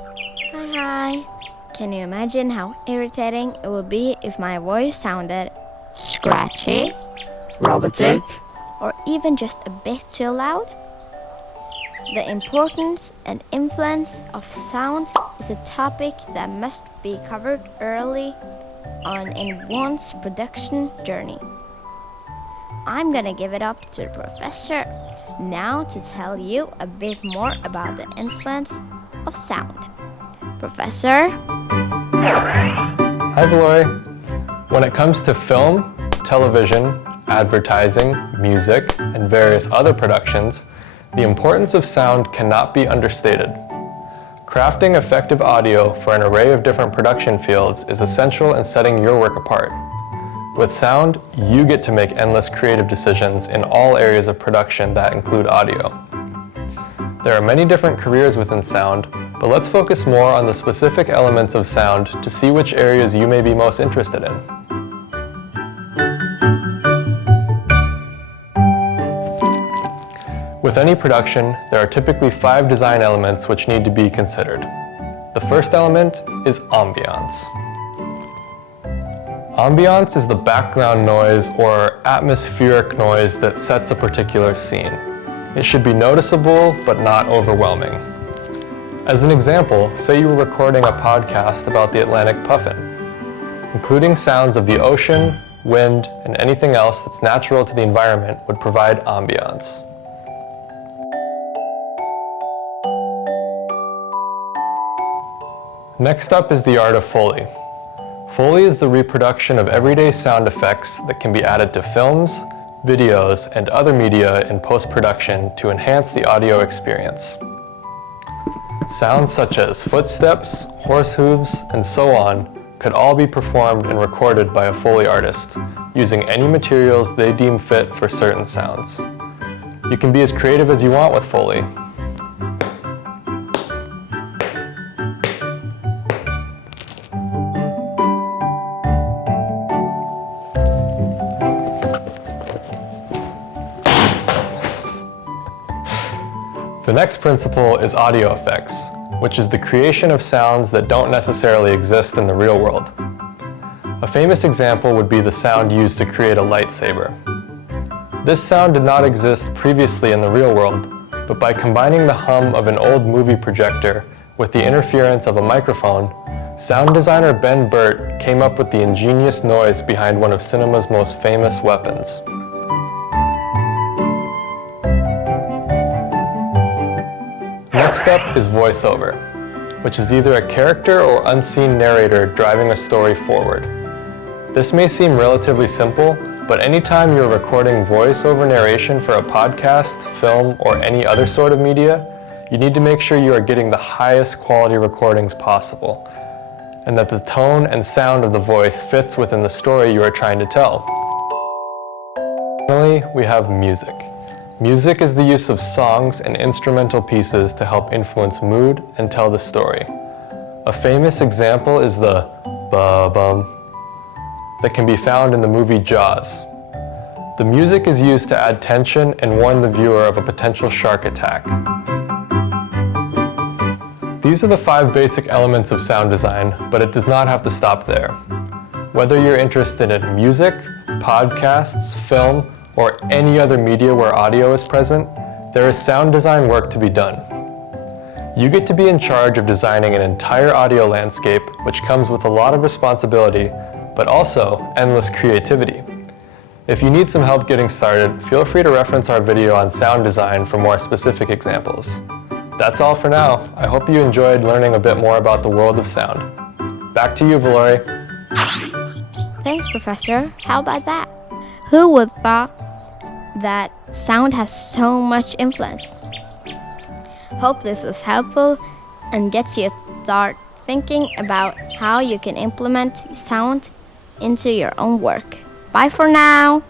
Hi. Can you imagine how irritating it would be if my voice sounded scratchy, Robotic? or even just a bit too loud? The importance and influence of sound is a topic that must be covered early on in one's production journey. I'm gonna give it up to the professor now to tell you a bit more about the influence of sound. Professor? Hi, Velori. When it comes to film, television, advertising, music, and various other productions, the importance of sound cannot be understated. Crafting effective audio for an array of different production fields is essential in setting your work apart. With sound, you get to make endless creative decisions in all areas of production that include audio. There are many different careers within sound, but let's focus more on the specific elements of sound to see which areas you may be most interested in. With any production, there are typically 5 design elements which need to be considered. The first element is ambiance. Ambiance is the background noise or atmospheric noise that sets a particular scene. It should be noticeable but not overwhelming. As an example, say you were recording a podcast about the Atlantic puffin. Including sounds of the ocean, wind, and anything else that's natural to the environment would provide ambiance. Next up is the art of Foley. Foley is the reproduction of everyday sound effects that can be added to films, videos, and other media in post-production to enhance the audio experience. Sounds such as footsteps, horse hooves, and so on could all be performed and recorded by a Foley artist, using any materials they deem fit for certain sounds. You can be as creative as you want with Foley. The next principle is audio effects, which is the creation of sounds that don't necessarily exist in the real world. A famous example would be the sound used to create a lightsaber. This sound did not exist previously in the real world, but by combining the hum of an old movie projector with the interference of a microphone, sound designer Ben Burt came up with the ingenious noise behind one of cinema's most famous weapons. Next up is voiceover, which is either a character or unseen narrator driving a story forward. This may seem relatively simple, but anytime you're recording voice-over narration for a podcast, film, or any other sort of media, you need to make sure you are getting the highest quality recordings possible, and that the tone and sound of the voice fits within the story you are trying to tell. Finally, we have music. Music is the use of songs and instrumental pieces to help influence mood and tell the story. A famous example is the ba-bum that can be found in the movie Jaws. The music is used to add tension and warn the viewer of a potential shark attack. These are the 5 basic elements of sound design, but it does not have to stop there. Whether you're interested in music, podcasts, film, or any other media where audio is present, there is sound design work to be done. You get to be in charge of designing an entire audio landscape, which comes with a lot of responsibility, but also endless creativity. If you need some help getting started, feel free to reference our video on sound design for more specific examples. That's all for now. I hope you enjoyed learning a bit more about the world of sound. Back to you, Velori. Thanks, Professor. How about that? Who would thought that sound has so much influence? Hope this was helpful and gets you to start thinking about how you can implement sound into your own work. Bye for now!